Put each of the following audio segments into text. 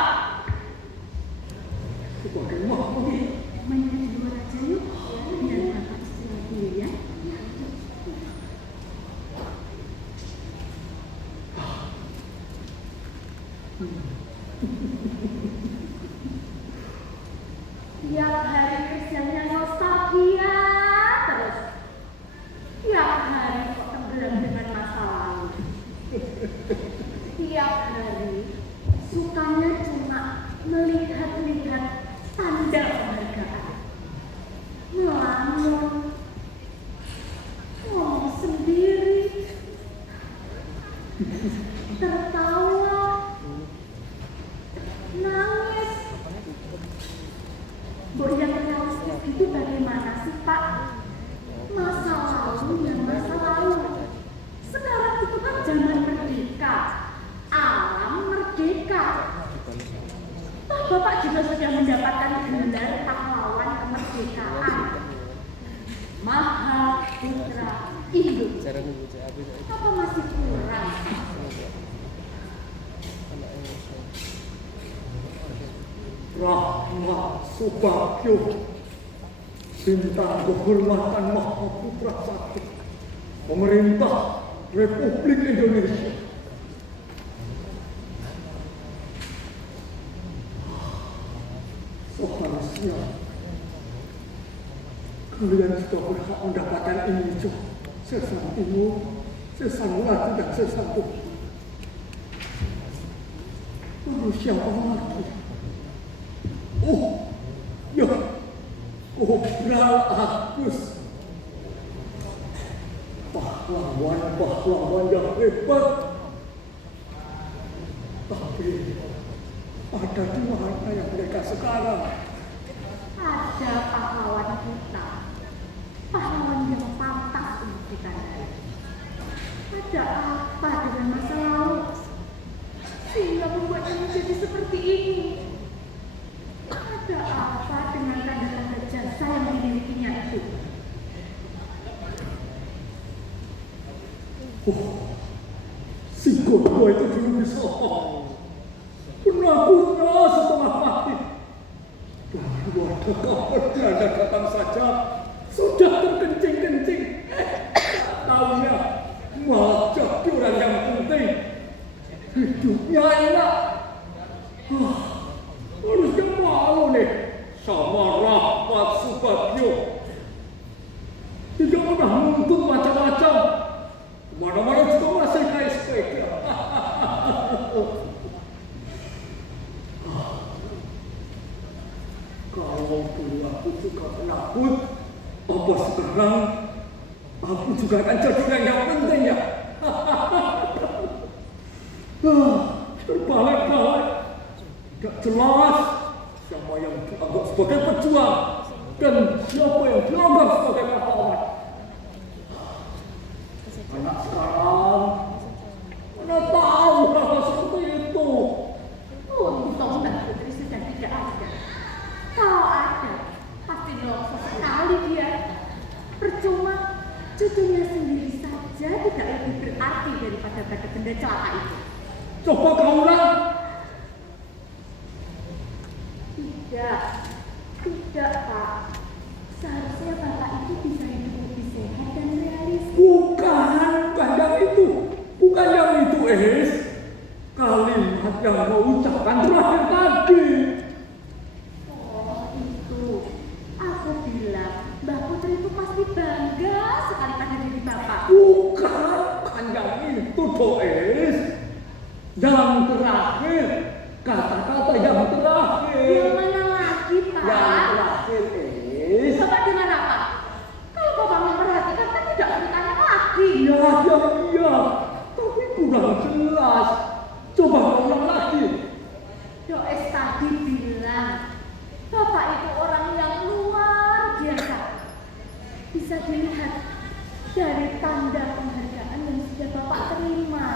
Pak. Bagaimana? Mainnya di luar aja yuk. Biar Bapak istirahat dulu ya. Tiap hari kerjanya nostalgia terus. Tiap hari kok tenggelam dengan masa lalu. Tiap hari sukanya cuma melihat-lihat tanda penghargaan. Ngelamun, ngomong sendiri, tertawa, nangis. Yang realistis itu bagaimana sih Pak? Masa lalu yang masa lalu. Sekarang itu kan zaman merdeka, alam merdeka. Bapak juga sudah mendapatkan gelar pahlawan kemerdekaan. Mahaputra Indonesia. Apa masih kurang? Rahmat Subagio, bintang kehormatan Mahaputra I, Pemerintah Republik Indonesia. Seharusnya kalian sudah berhak mendapatkan ini, Jo. Sesang Timur, Sesang Lati, dan Sesang Bukit. Lalu siapa lagi? Oh, ya, Kobral Agus. Pahlawan yang hebat. Tapi ada di mana yang mereka sekarang? Ada pahlawan kita. Pahlawan yang pantas untuk kita dari. Ada apa dengan masa lalu sehingga membuatnya menjadi seperti ini? Ada apa dengan tanda-tanda jasa yang dimilikinya itu? Si Godo itu dulu bisa pernah setelah mati. Baru ada kabar dia datang saja, sudah terkencing-kencing. Taunya malah jadi orang yang penting. Hidupnya enak. Harusnya malu nih sama Rahmat Subagio. Tidak pernah nuntut macam-macam. Kemana-mana juga masih naik sepeda. Kalau dulu aku juga penakut, apa sekarang aku juga akan jadi orang yang penting ya. Terbalik-balik. Tidak jelas siapa yang dianggap sebagai pejuang dan siapa yang dianggap sebagai pahlawan. Anak sekarang mana tahu hal seperti itu. Untung Mbak Putri sudah tidak ada. Kalau ada, pasti lolos sekali dia. Percuma, cucunya sendiri saja tidak lebih berarti daripada benda celaka itu. Coba kau ulang. Tidak Pak. Seharusnya Bapak itu bisa hidup lebih sehat dan realistis. Bukan yang itu. Bukan yang itu, Kalimat yang kau ucapkan terakhir tadi. Oh, itu. Aku bilang, Mbak Putri itu pasti bangga sekali pada diri Bapak. Bukan yang itu, Does. Yang terakhir. Kata-kata yang terakhir. Yang mana lagi, Pak? Yang terakhir, Bapak di mana, Pak? Kalau Bapak memperhatikan, kan tidak bertanya lagi. Iya. Tapi kurang jelas. Coba ulang lagi. Does tadi bilang, Bapak itu orang yang luar biasa. Bisa dilihat dari tanda penghargaan yang sudah Bapak terima.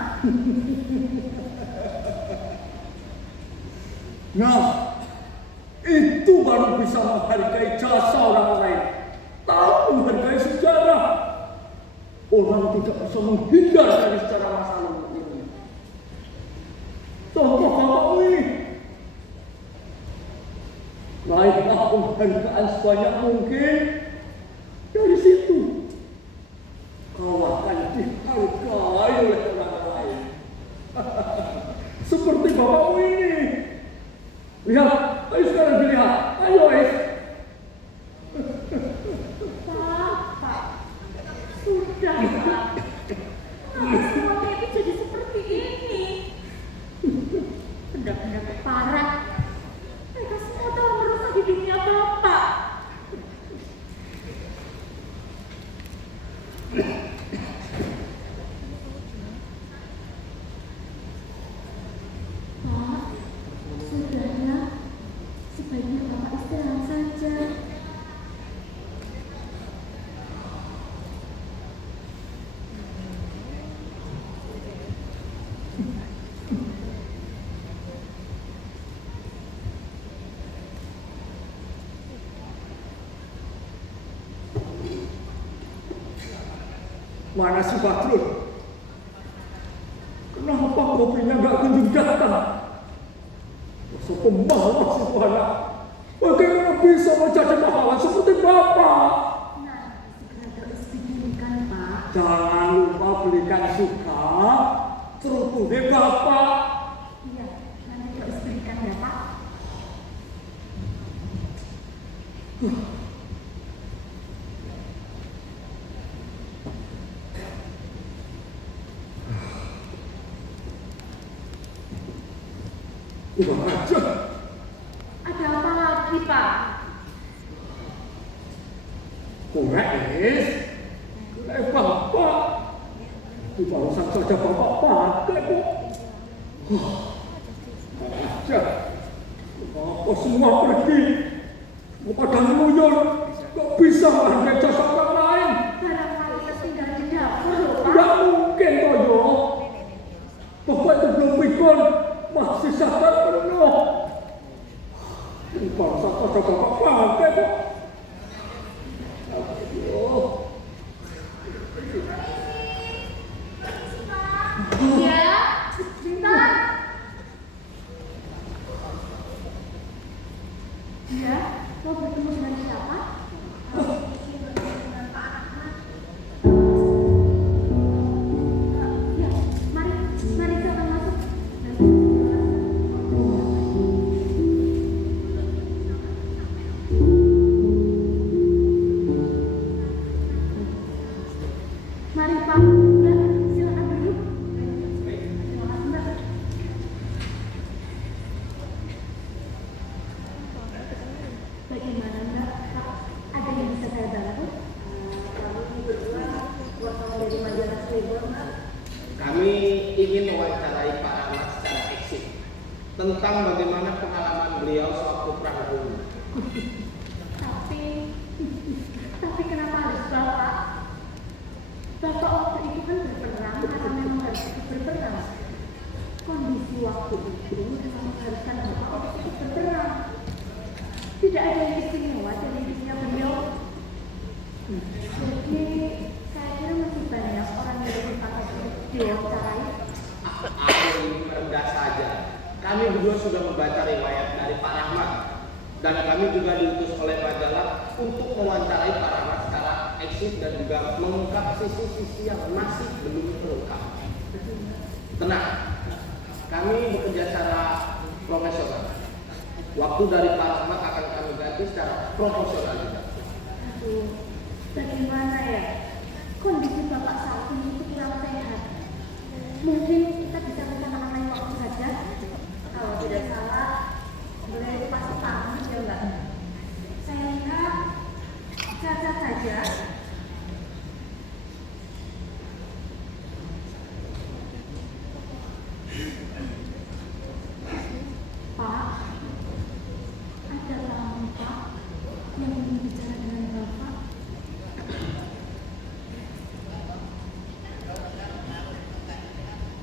Nah, itu baru bisa menghargai jasa orang lain. Tahu menghargai sejarah. Orang tidak bisa menghindar dari sejarah masa lalu ini. Contoh Bapak ini, Raihlah penghargaan sebanyak mungkin. Dari situ kau akan dihargai oleh orang lain. Seperti bapakmu ini. Lihat, ayo sekarang dilihat. Ayo, Ais. Pak, sudah Pak. Kenapa semuanya itu jadi seperti ini? Benda-benda parah. Mereka semua telah merusak hidupnya Bapak. Pak, sudahlah. Sebaiknya Bapak istirahat saja. Mana si Badrun? Kenapa kopinya nggak kunjung datang? Masa pembawa si anak. Bagaimana bisa menjadi pahlawan seperti Bapak? Nah, segera terus Pak. Jangan lupa belikan suka cerutuhe Bapak. Iya, nanti terus berikan ya Pak. Kurang ajar. Ada apa lagi Pak? Kureis. Bapak. Di barusan saja Bapak pakai kok. Ajar. Kenapa semua pergi? Kepada ngeluyur. Gak bisa menghargai jasa orang lain. Barangkali tertinggal di dapur loh Pak. Gak mungkin Toyo. Bapak itu belum pikir. Masih sadar penuh. Di barusan saja Bapak pakai kok. Aduh. Iya, sebentar. Iya, mau bertemu dengan siapa? Ya, mari silakan masuk. Mari Pak, ya, silakan duduk. Terima kasih Mbak. Bagaimana Mbak? Pak, ada yang bisa saya bantu? Kami berdua wartawan dari majalah Srebel, Mbak. Kami ingin mewawancarai Pak Ahmad secara eksis tentang bagaimana pengalaman beliau sewaktu perang dulu. Tapi kenapa harus Bapak? Bapak waktu itu kan berperang karena memang harus ikut berperang. Kondisi waktu itu memang mengharuskan Bapak untuk ikut berperang. Tidak ada yang istimewa dari hidupnya beliau. Jadi saya kira masih banyak orang yang lebih pantas untuk diwawancarai. Aku ini merendah saja. Kami berdua sudah membaca riwayat dari Pak Rahmat dan kami juga diutus oleh majalah untuk mewawancarai Pak Rahmat secara eksis dan juga mengungkap sisi-sisi yang masih belum terungkap. Tenang, kami bekerja secara profesional. Waktu dari Pak Rahmat akan kami ganti secara proporsional juga. Aduh, bagaimana ya? Kondisi Bapak saat ini itu kurang sehat. Mungkin kita bisa bersama lain waktu saja. Kalau tidak salah, beliau itu pasti pamit ya Mbak. Saya lihat sehat-sehat saja. Pak, ada tamu Pak yang ingin bicara dengan Bapak.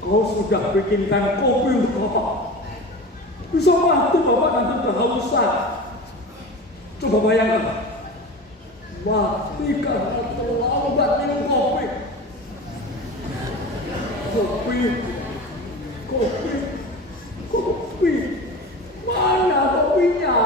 Kau sudah bikinkan kopi untuk Bapak. Bisa mati Bapak nanti kehausan. Coba bayangkan. Mati karena terlambat minum kopi. Kopi. Kopi. Kopi. Mana kopinya?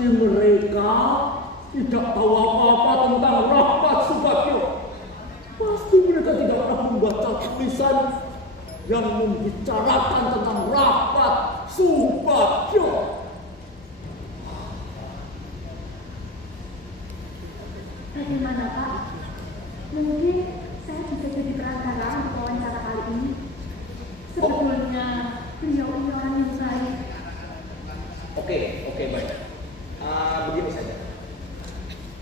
Pasti mereka tidak tahu apa-apa tentang Rahmat Subagio. Pasti mereka tidak pernah membaca tulisan yang membicarakan tentang Rahmat Subagio. Bagaimana Pak? Mungkin saya bisa jadi perantara untuk wawancara kali ini. Sebetulnya beliau ini orang yang baik. Oke, baik. Begini saja.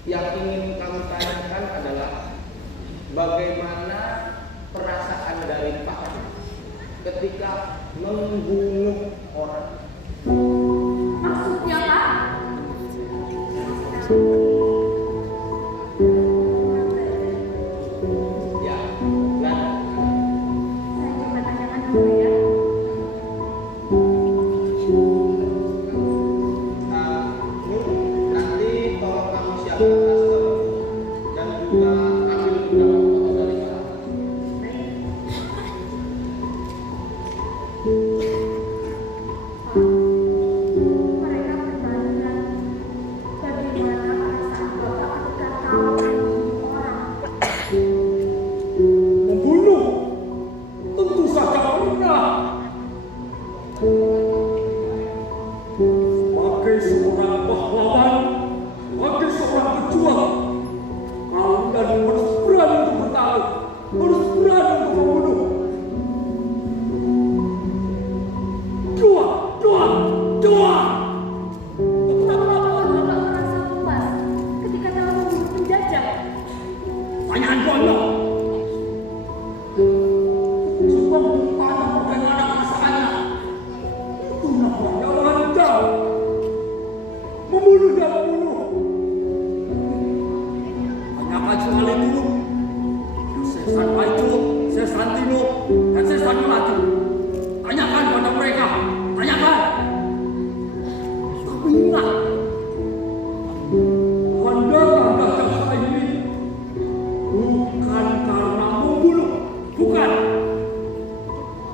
Yang ingin kami tanyakan adalah bagaimana perasaan dari Pak ketika membunuh orang. Maksudnya Pak? Ya, dan Saya coba tanyakan dulu ya. nanti tolong kamu siapkan masker dan juga ambil beberapa foto dari Pak. Mereka bertanya bagaimana perasaan Bapak ketika tahu membunuh orang. Membunuh? Tentu saja pernah. Sebagai seorang pahlawan, sebagai seorang pejuang, kalian harus berani untuk bertarung, harus berani untuk membunuh. Juang, juang, juang! Apakah Bapak merasa puas ketika tahu membunuh penjajah? Pertanyaan konyol. Sebab tanya bagaimana perasaannya. Itu namanya lancar. Membunuh dan membunuh. Tanyakan soal itu. Sesan Paijo, Sesan Tino, dan Sesan Melati. Tanyakan pada mereka. Tanyakan. Tapi ingat. Anda tanda jasa ini bukan karena membunuh, bukan.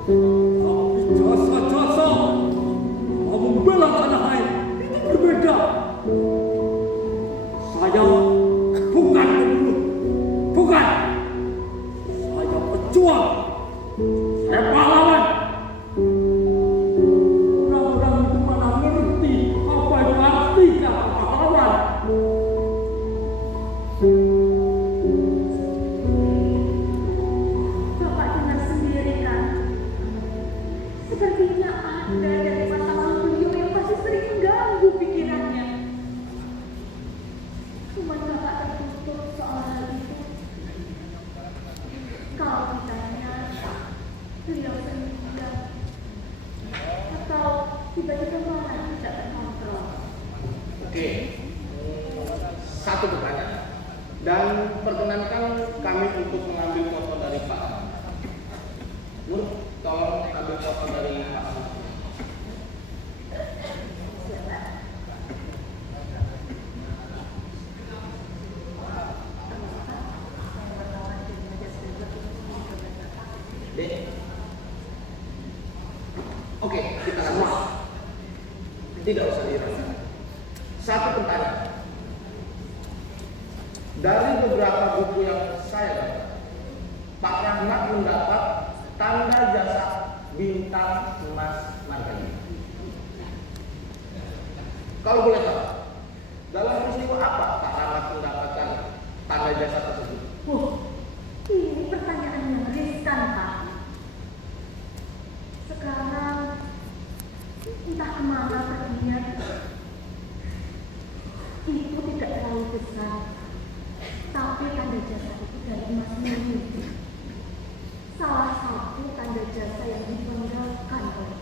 Tapi jasa-jasa mau membela tanah air itu berbeda. Saya bukan pembunuh, bukan. Saya pejuang, saya pahlawan. Orang-orang itu mana mengerti apa itu arti kata pahlawan. Bapak dengar sendiri kan? Sepertinya ada dari pasangan beliau yang masih sering mengganggu pikirannya. Cuma Bapak tertutup soal hal itu. Kalau ditanya, beliau sering diam. Atau tiba-tiba marah tidak terkontrol. Oke, satu pertanyaan. Dan perkenankan kami untuk mengambil foto dari Pak. Nur, tolong ambil foto dari Pak. Dek. Oke, kita lanjut. Tidak usah dirasakan. Satu pertanyaan. Dari beberapa buku yang saya baca, Pak Rahmat mendapat tanda jasa bintang emas Margahayu. Kalau boleh tahu, dalam peristiwa apa Pak Rahmat mendapatkan tanda jasa tersebut? Ini pertanyaan yang riskan, Pak. Sekarang entah kemana perginya. Itu tidak terlalu besar. Tapi tanda jasa itu dari emas murni. Salah satu tanda jasa yang dibanggakan oleh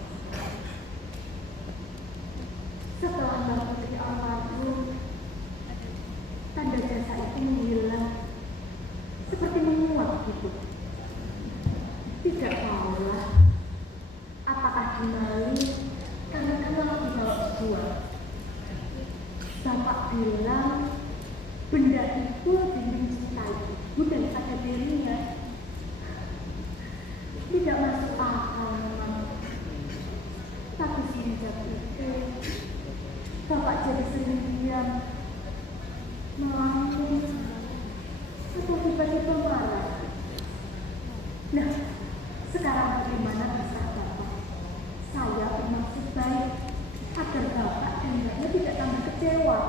setelah Mbak Putri almarhum, tanda jasa itu menghilang seperti menguap gitu. Tidak tahulah apakah dimaling karena lagi bawa dijual. Bapak bilang benda itu lebih mencintai ibu daripada dirinya. Tidak masuk akal memang. Tapi semenjak itu Bapak jadi sering diam, melambung, atau tiba-tiba marah? Nah, sekarang bagaimana terserah Bapak? Saya bermaksud baik agar Bapak dan Mbaknya tidak tambah kecewa.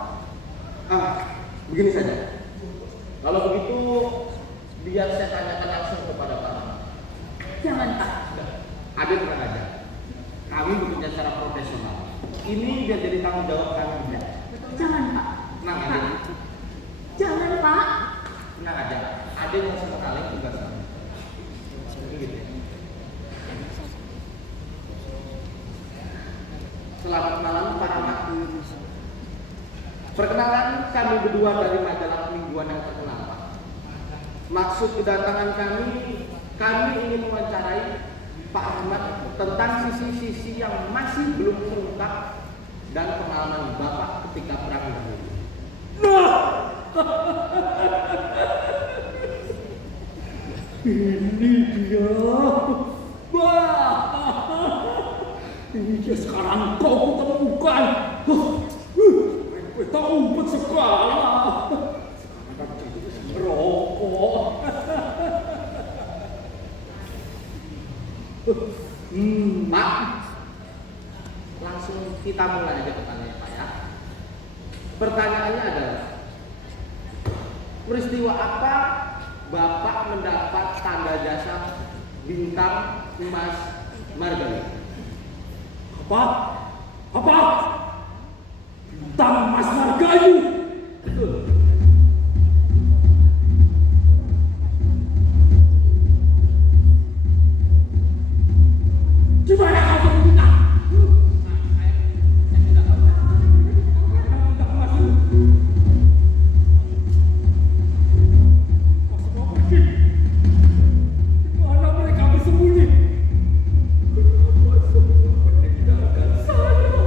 Begini saja. Kalau begitu, biar saya tanyakan langsung kepada Pak. Jangan, Pak. Adil tenang aja. Kami bekerja secara profesional. Ini biar jadi tanggung jawab kami. Jangan, Pak. Tenang Pak. aja. Jangan, Pak. Tenang aja. Adil yang sekali tugas kami. Gitu. Selamat malam para anak. Perkenalan, kami berdua dari majalah mingguan yang terkenal, Pak. Maksud kedatangan kami ingin mewawancarai Pak Ahmad tentang sisi-sisi yang masih belum terungkap dan pengalaman Bapak ketika perang dahulu. Nah, ini dia. Wah, ini dia sekarang kau kutemukan. Tak umpet segala. Rokok. Pak, langsung kita mulai aja pertanyaannya, Pak ya. Pertanyaannya adalah, peristiwa apa Bapak mendapat tanda jasa bintang emas Margaret? Apa? Apa? Bintang emas Margayu. Gimana kau berbintang? Mana mereka bersembunyi? Kenapa semua meninggalkan saya?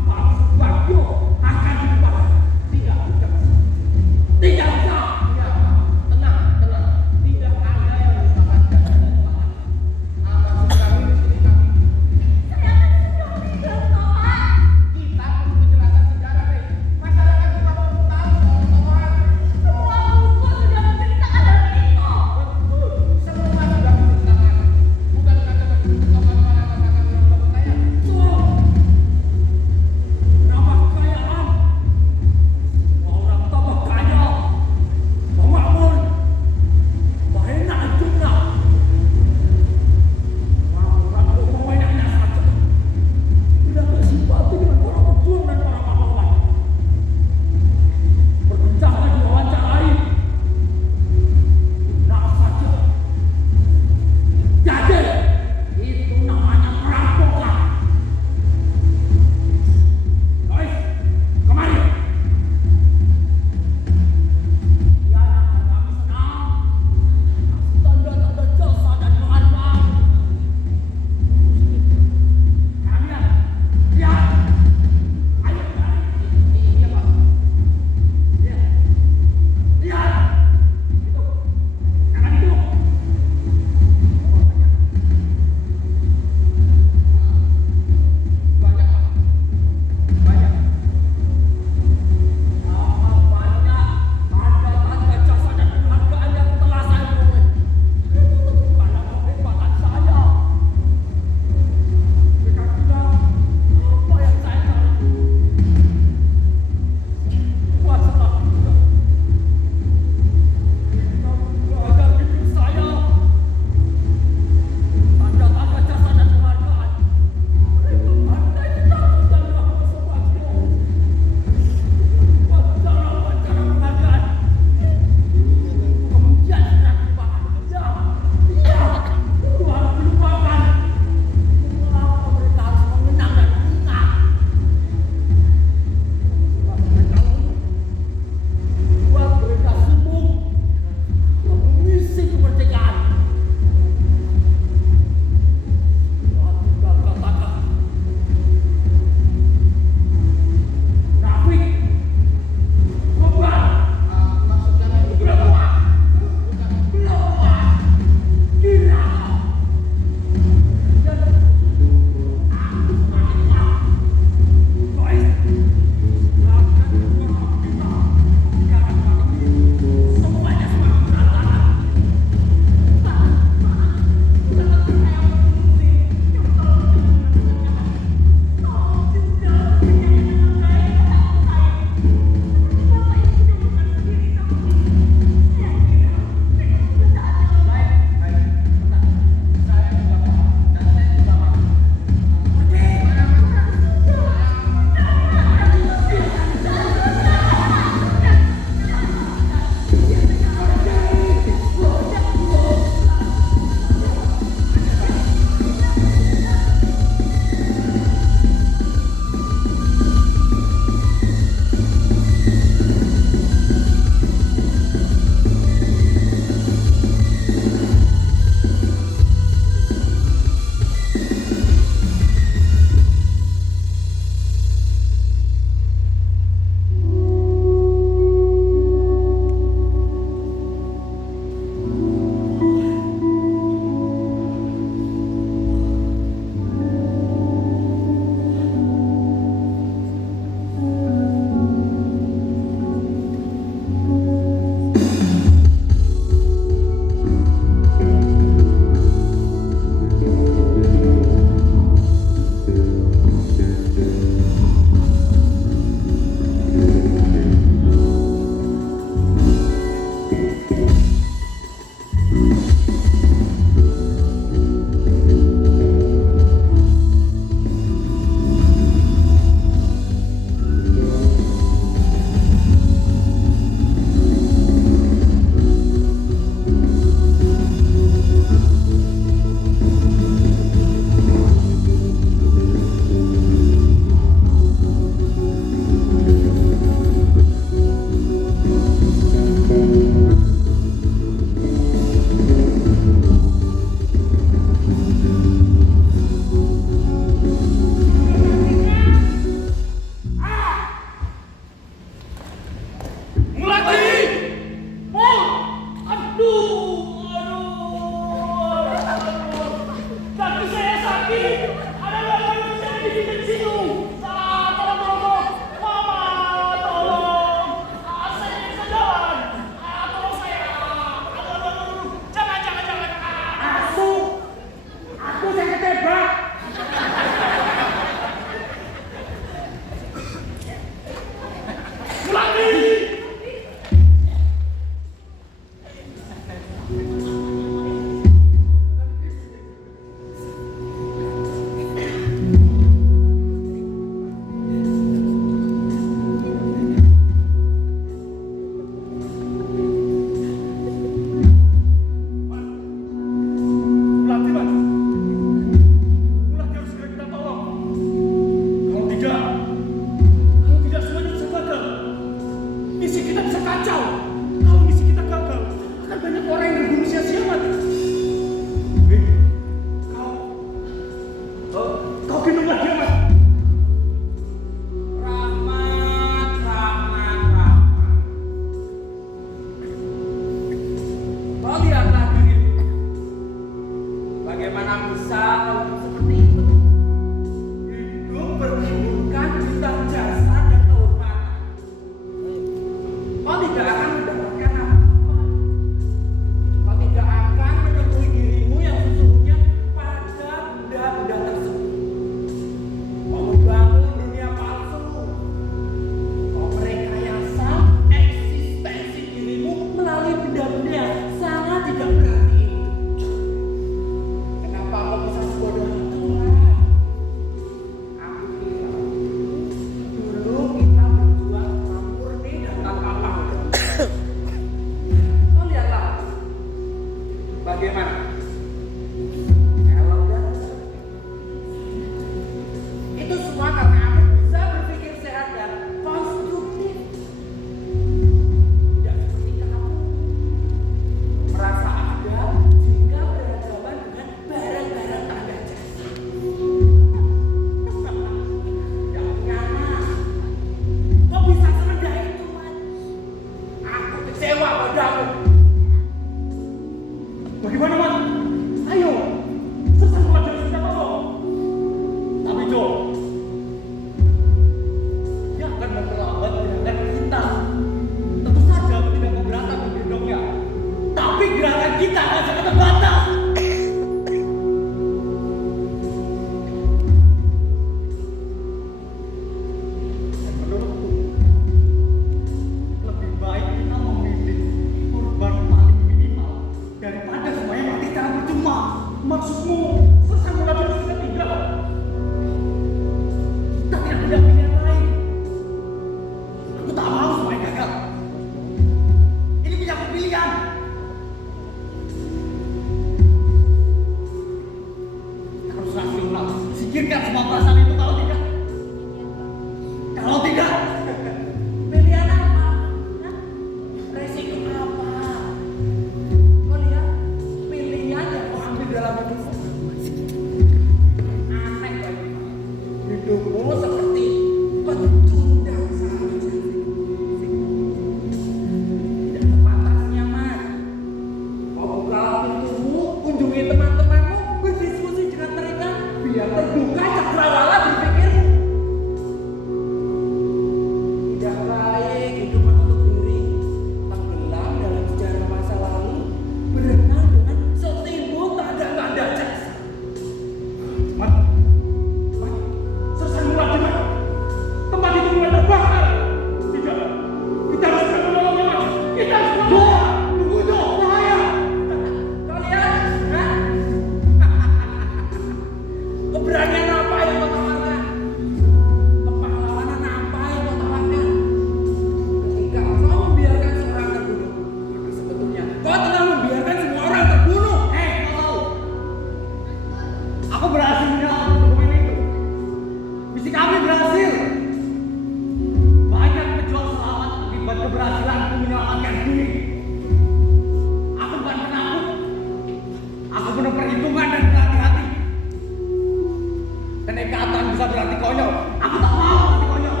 bisa berarti konyol. Aku tak mau berarti konyol.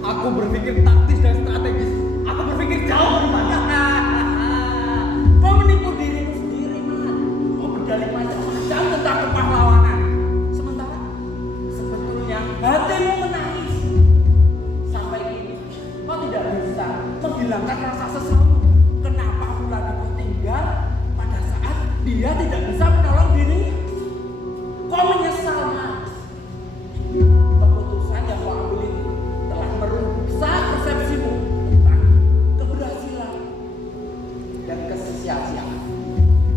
Aku berpikir taktis dan strategis. Aku berpikir jauh lebih banyak. Kau menipu dirimu sendiri, Man. Kau berdalih macam-macam tentang kepahlawanan. Sementara sebetulnya hatimu menangis. Sampai kini kau tidak bisa menghilangkan rasa sesalmu. Kenapa Wulan kau tinggal pada saat dia tidak bisa menolong dirinya? Kau menyesal, Man. Keputusan yang kau ambil itu telah merusak persepsimu tentang keberhasilan dan kesia-siaan.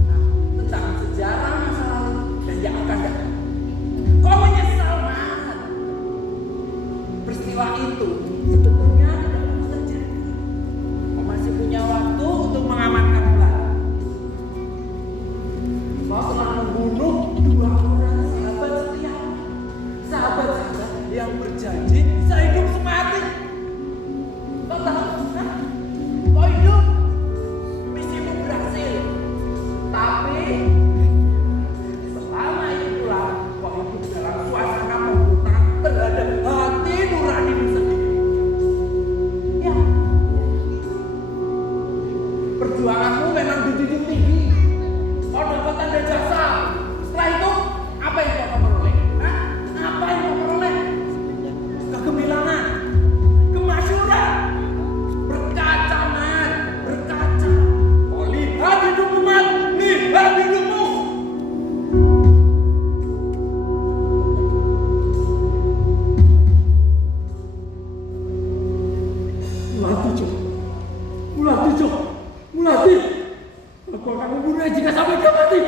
Nah, tentang sejarah masa lalu dan yang akan datang. Kau menyesal, Man. Peristiwa itu sebetulnya tidak perlu terjadi. Kau masih punya waktu untuk mengamankan Wulan. Kau telah membunuh 2 orang sahabat setia, sahabat-sahabat yang berjanji sehidup semati. Kau tahu, hah? Kau hidup, misimu berhasil. Tapi selama itu pula kau hidup dalam suasana pembunuhan terhadap hati nuranimu sendiri. Ya, perjuanganmu memang dijunjung tinggi. Kau dapat tanda jasa. Setelah itu, apa yang kau peroleh? Hah? Apa yang kau peroleh? Kegemilangan, kemasyhuran, berkaca, Man, berkaca. Kau lihat hidupmu, Man, lihat hidupmu. Mulati, Jo. Mulati, Jo. Mulati. Aku akan membunuhnya jika sampai dia mati.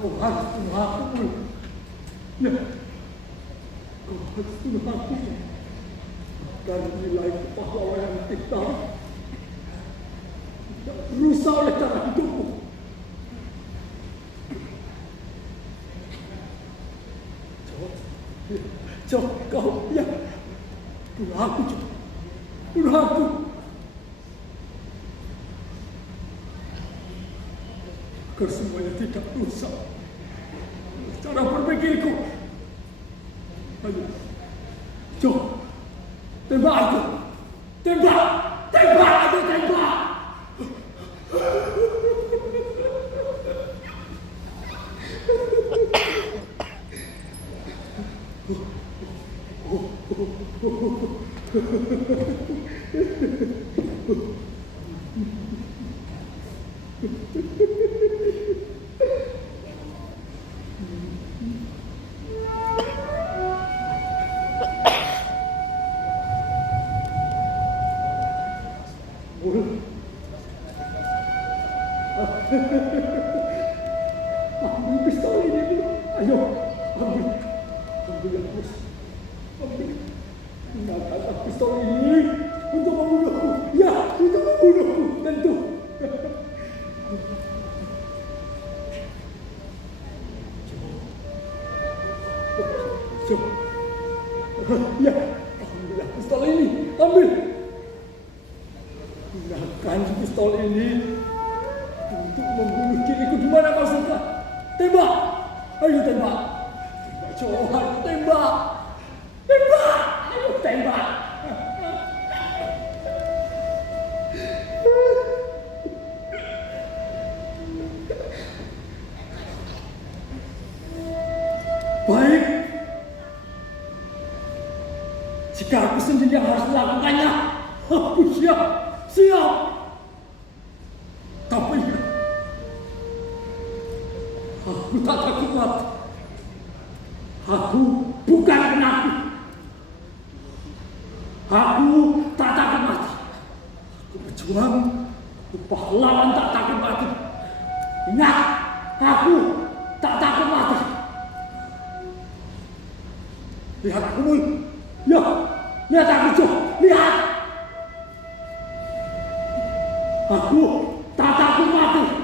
Kau harus bunuh aku, Mul. Ya, kau harus bunuh aku. Dan nilai kepahlawanan kita tidak rusak oleh cara hidupmu. Jo, kau, ya, bunuh aku, Jo. Bunuh aku. Agar semuanya tidak rusak cara berpikirku. Ayo, Jo, tembak aku. Tembak, tembak, ayo tembak. Ambil pistol ini dulu. Ayo, ambil. Ambil yang terus. Ambil. Gunakan pistol ini untuk membunuhku. Ya, untuk membunuhku. Tentu. Jo. Ya, ambil pistol ini. Ambil. Gunakan pistol ini untuk membunuh diriku di mana kau suka. Tembak! Ayo tembak! Tembak, Johan! Tembak! Tembak! Ayo tembak! Baik. Jika aku sendiri yang harus melakukannya, aku siap. Siap. Tapi aku tak takut mati. Aku bukan penakut. Aku tak takut mati. Aku berjuang. Aku pahlawan tak takut mati. Ingat, Aku tak takut mati. Lihat aku, Boy. Ya, lihat aku, Jo. Lihat. Aku tak takut mati.